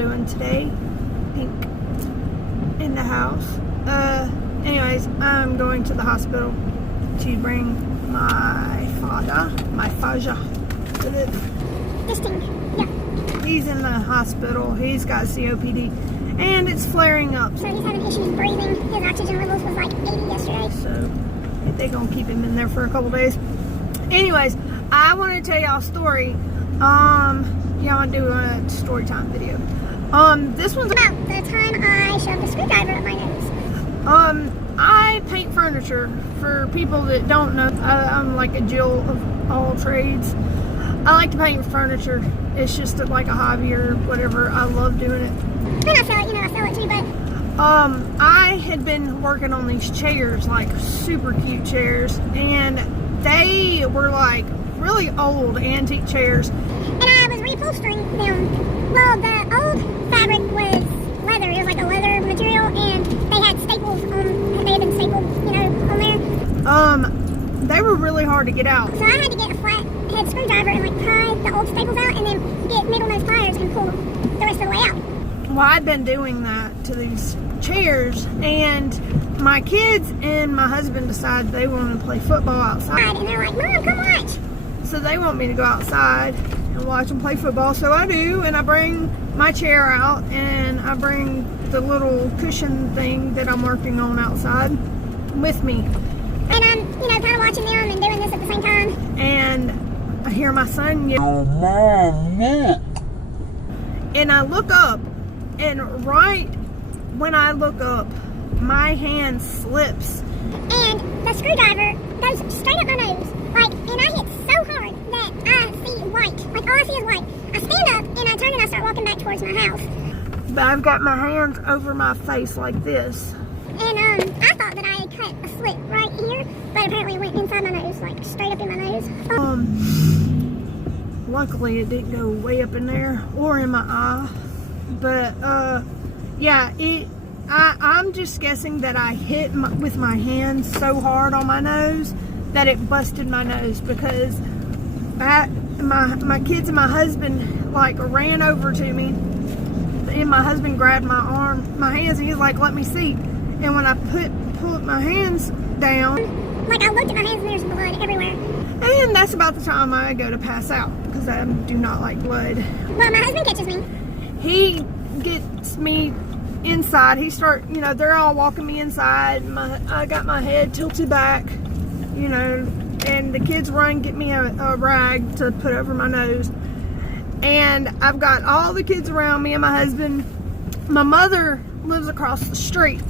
doing today? Pink in the house. Anyways, I'm going to the hospital to bring my father. Yeah. He's in the hospital. He's got COPD, and it's flaring up. So he's having issues breathing. His oxygen levels was like 80 yesterday. So they're gonna keep him in there for a couple days. Anyways, I want to tell y'all a story. Yeah, I'm gonna do a story time video. This one's about the time I shoved a screwdriver up my nose. I paint furniture. For people that don't know, I'm like a Jill of all trades. I like to paint furniture. It's just like a hobby or whatever. I love doing it. And I sell it, I sell it too, but I had been working on these chairs, like super cute chairs, and they were like really old antique chairs. And I was reupholstering them. Well, the old fabric was leather. It was like a leather material, and they had staples on. They had been stapled, on there. They were really hard to get out. So I had to get a flat head screwdriver and like pry the old staples out, and then get middle nose pliers and pull them the rest of the way out. Well, I'd been doing that to these chairs, and my kids and my husband decided they wanted to play football outside. And they're like, Mom, come watch. So they want me to go outside and watch them play football. So I do, and I bring my chair out, and I bring the little cushion thing that I'm working on outside with me. And I'm, kind of watching them and doing this at the same time. And I hear my son yell, "Oh, Mom, look!" And I look up, and right when I look up, my hand slips. And the screwdriver goes straight up my nose. And I hit so hard that I see white. Like, all I see is white. I stand up, and I turn and I start walking back towards my house. But I've got my hands over my face like this. And I thought that I had cut a slit right here, but apparently it went inside my nose, like straight up in my nose. Luckily it didn't go way up in there or in my eye. But yeah, I'm just guessing that I hit with my hands so hard on my nose that it busted my nose, because my kids and my husband like ran over to me, and my husband grabbed my hands, and he's like, let me see. And when I pulled my hands down, like, I looked at my hands and there's blood everywhere. And that's about the time I go to pass out, because I do not like blood. Well, my husband catches me. He gets me inside. They're all walking me inside. I got my head tilted back, and the kids run, get me a rag to put over my nose. And I've got all the kids around me and my husband. My mother lives across the street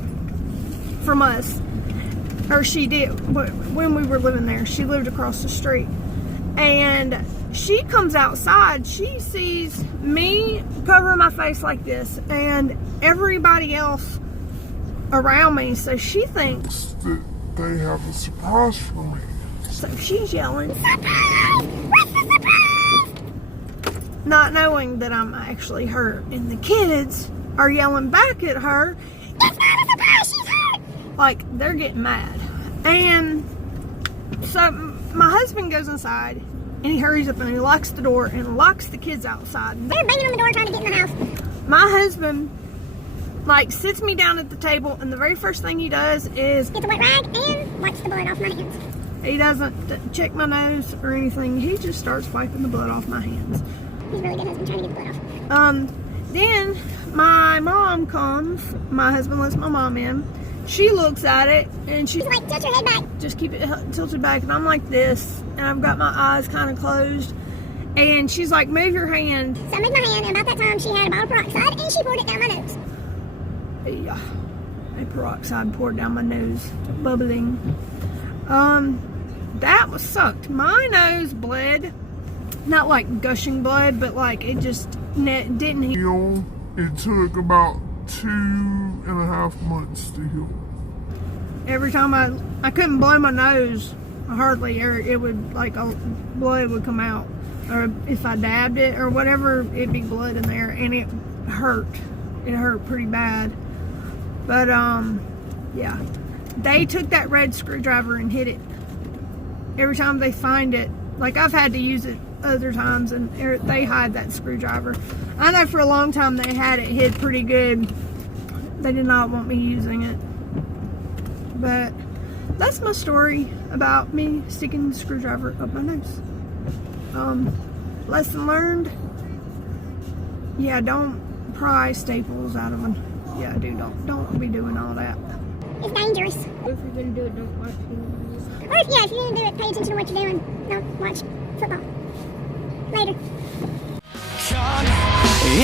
from us, or she did when we were living there. She lived across the street, and she comes outside. She sees me covering my face like this and everybody else around me, so she thinks that they have a surprise for me. So she's yelling, Surprise! What's the surprise? not knowing that I'm actually hurt, and the kids are yelling back at her, It's not a surprise, she's hurt! like they're getting mad. And so my husband goes inside, and he hurries up and he locks the door and locks the kids outside. They're banging on the door trying to get in the house. My husband sits me down at the table, and the very first thing he does is Gets a wet rag and wipes the blood off my hands. he doesn't check my nose or anything. He just starts wiping the blood off my hands. He's a really good husband, trying to get the blood off. Then my mom comes. My husband lets my mom in. She looks at it, and she's He's like, tilt your head back. just keep it tilted back, and I'm like this, and I've got my eyes kind of closed, and she's like, move your hand. So I moved my hand, and about that time she had a bottle of peroxide, and she poured it down my nose. Yeah, a peroxide poured down my nose, bubbling. That was sucked. My nose bled, not like gushing blood, but like it just didn't heal. It took about 2.5 months to heal. Every time I couldn't blow my nose hardly, or it would blood would come out, or if I dabbed it or whatever, it'd be blood in there, and it hurt pretty bad. But yeah, they took that red screwdriver and hit it every time they find it. Like, I've had to use it other times, and they hide that screwdriver. I know for a long time they had it hid pretty good. They did not want me using it. But that's my story about me sticking the screwdriver up my nose. Lesson learned. Yeah, don't pry staples out of them. Yeah, don't be doing all that. It's dangerous. If you're gonna do it, don't watch movies. Or if you're gonna do it, pay attention to what you're doing. Don't watch football. Later.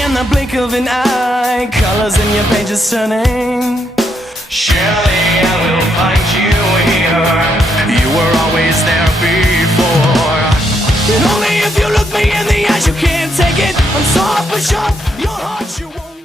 In the blink of an eye, colors in your pages turning. Surely I will find you here. You were always there before. And only if you look me in the eyes, you can't take it. I'm soft but sharp, your heart you won't.